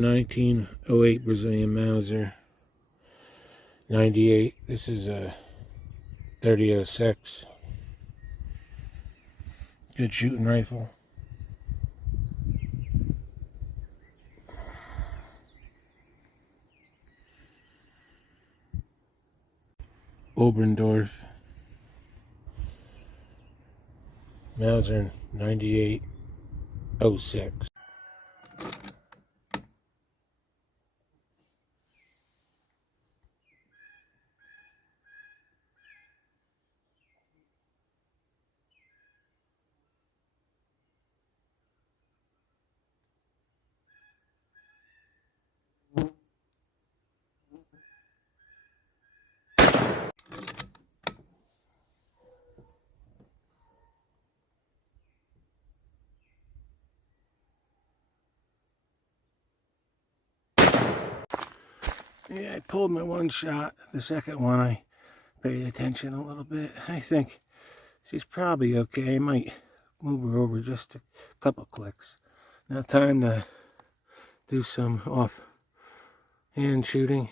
1908 Brazilian Mauser, 98. This is a 30-06. Good shooting rifle. Oberndorf Mauser 98-06. Yeah, I pulled my one shot. The second one, I paid attention a little bit. I think she's probably okay. I might move her over just a couple clicks. Now time to do some offhand shooting.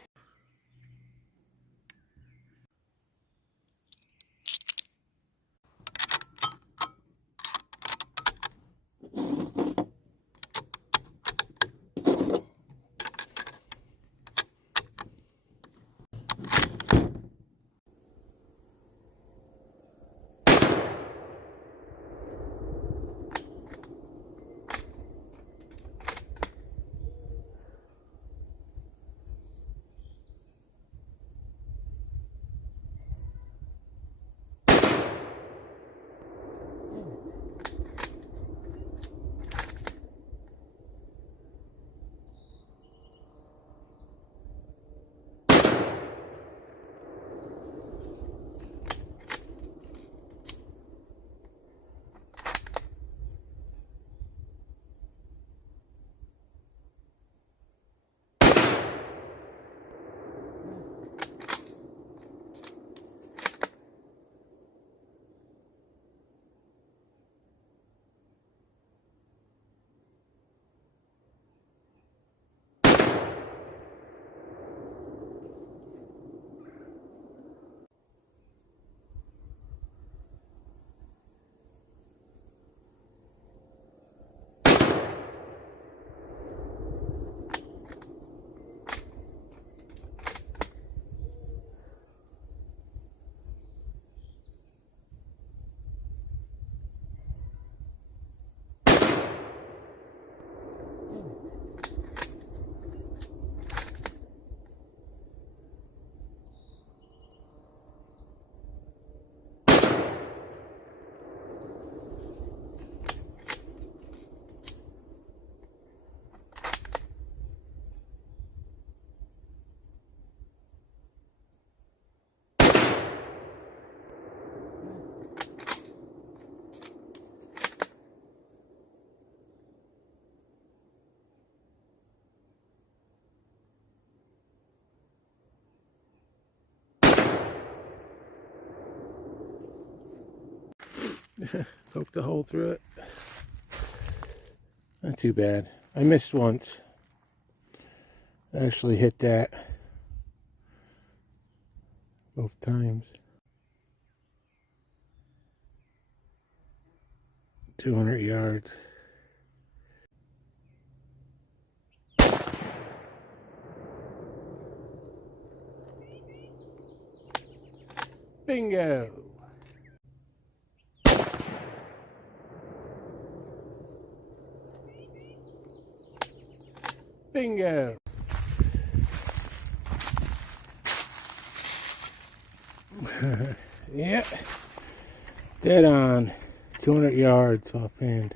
Poked a hole through it. Not too bad. I missed once. I actually hit that both times. 200 yards. Bingo! Bingo! Yep. Dead on. 200 yards offhand.